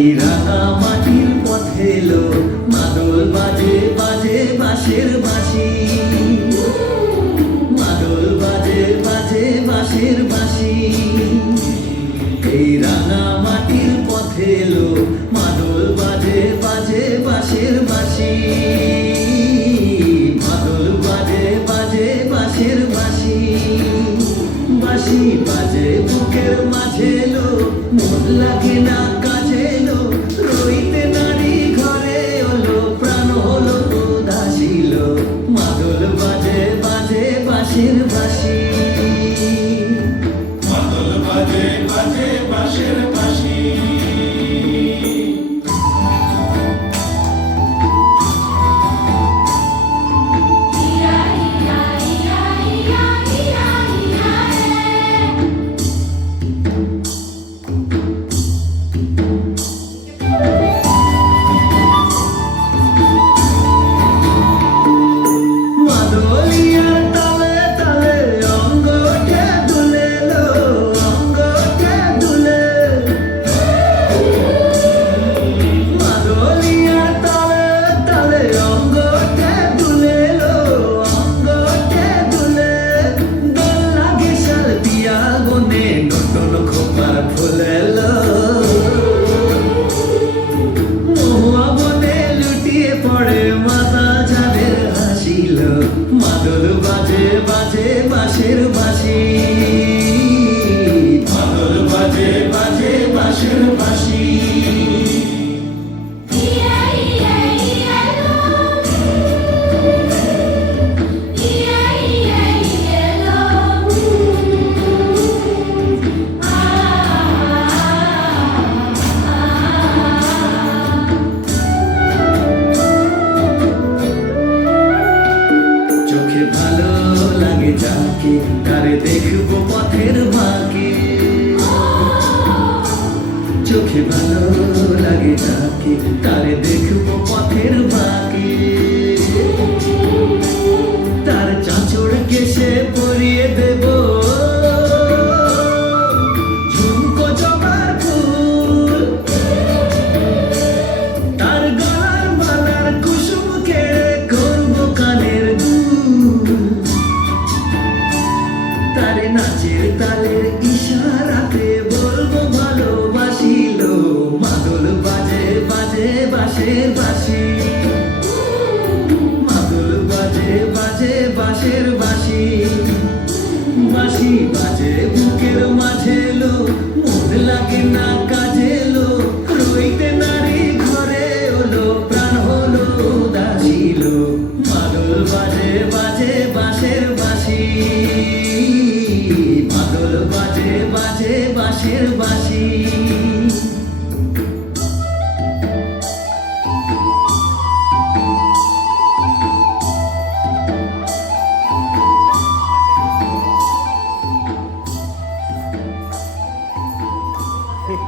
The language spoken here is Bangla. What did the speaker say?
এই রাঙা মাটির পথে এলো মাদল বাজে বাজে বাঁশের বাঁশি, মাদল বাজে বাজে বাঁশের বাঁশি। এই রাঙা মাটির পথে এলো মাদল বাজে বাজে বাঁশের বাঁশি, মাদল বাজে বাজে বাঁশের বাঁশি। বাঁশি বাজে বুকের মাঝে এলো, মন লাগে না কাজে এলো, রইতে নারী ঘরে হলো, প্রাণ হলো উদাসীল। মাদল বাজে বাজে বাঁশের বাঁশি, মাদল বাজে বাজে বাঁশের বাঁশি। মাদলিয়ার তালে তালে অঙ্গ ওঠে দুলে লো, অঙ্গ ওঠে দুলে। মাদলিয়ার তালে তালে অঙ্গ ওঠে দুলে লো, অঙ্গ ওঠে দুলে। দোল লাগে শালপিয়া বনে, নতুন খোপার ফুলে লো। মহুয়া বনে লুটিয়ে পড়ে মাথা ঝাড়ের হাসিল। মাদল বাজে বাজে বাঁশের বাঁশি, মাদল বাজে বাজে বাঁশের বাঁশি। চোখে ভালো লাগে যাকে, তারে দেখবো পথের বাঁকে। চোখে ভালো লাগে যাকে, তারে দেখবো পথের বাঁকে। তার চাঁচড় কেশে পরিয়ে দেব ঝুমকো জবার ফুল, তার গলার মালার কুসুমকে করবো কানের দুল। তারে নাচের তালের ইশারাতে